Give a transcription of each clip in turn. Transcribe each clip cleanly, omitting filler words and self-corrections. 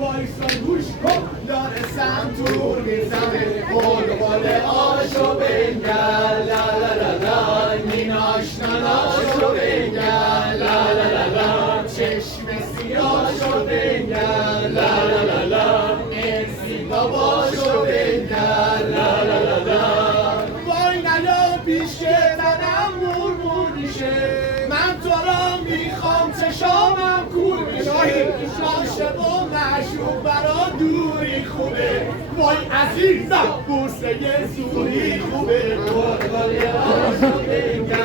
وایسا گوش کن داره سنتور میزنه قلقل آشو بنگر لا لا لا لا این آشناناشو بنگر لا لا لا لا چشم سیاشو بنگر لا لا لا لا مرسی باباشو بنگر لا لا لا لا وای نیا پیش که تنم مور میشه من تو را میخوام چشامم کور میشه عاشق و معشوق برا دوری خوبه وای عزیزم بوسه زوری خوبه قلقل آشو بنگر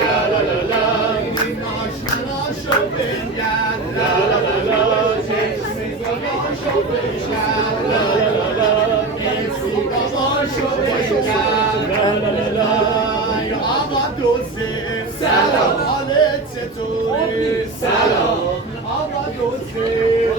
لا لا لا لا این آشناشو بنگر لا لا لا لا چشم زناشو بنگر لا لا لا لا مرسی باباشو بنگر لا لا لا لا آقا دوزه سلام حالت چطوره سلام آقا دوزه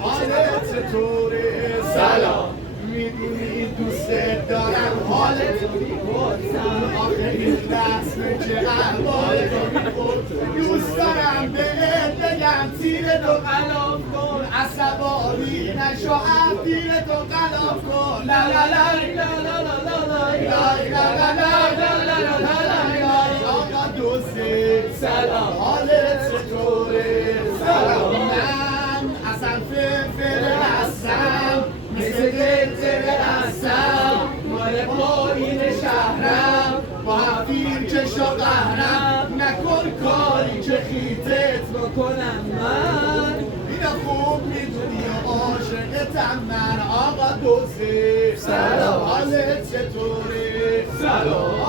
حالت چطوره سلام میدونی دوست دارم حالت میپرسم آخه این رسمه که احوالتو میپرسم دوست دارم بهت بگم تیرتو غلاف کن عصبانی نشو از تیرتو غلاف کن لا لا لا لا لا لا لا لا لا لا لا لا آقا دوسته سلام حالت چطوره سلام من اصلا فلفل هستم مثل دلتر هستم مال پایین شهرم با حفیر چشا قهرم نکن کاری که خیتت بکنم من اینو خوب میدونی و عاشقتم من آقا دوسته سلام حالت چطوره سلام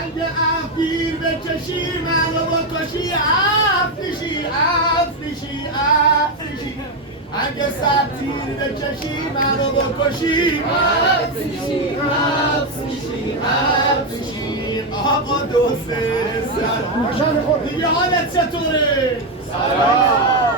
اگه افیر بکشی منو بکشی افریشی اگه سر تیر بکشی منو بکشی افریشی آقا دوسته سلام دیگه حالت چطوره؟ سلام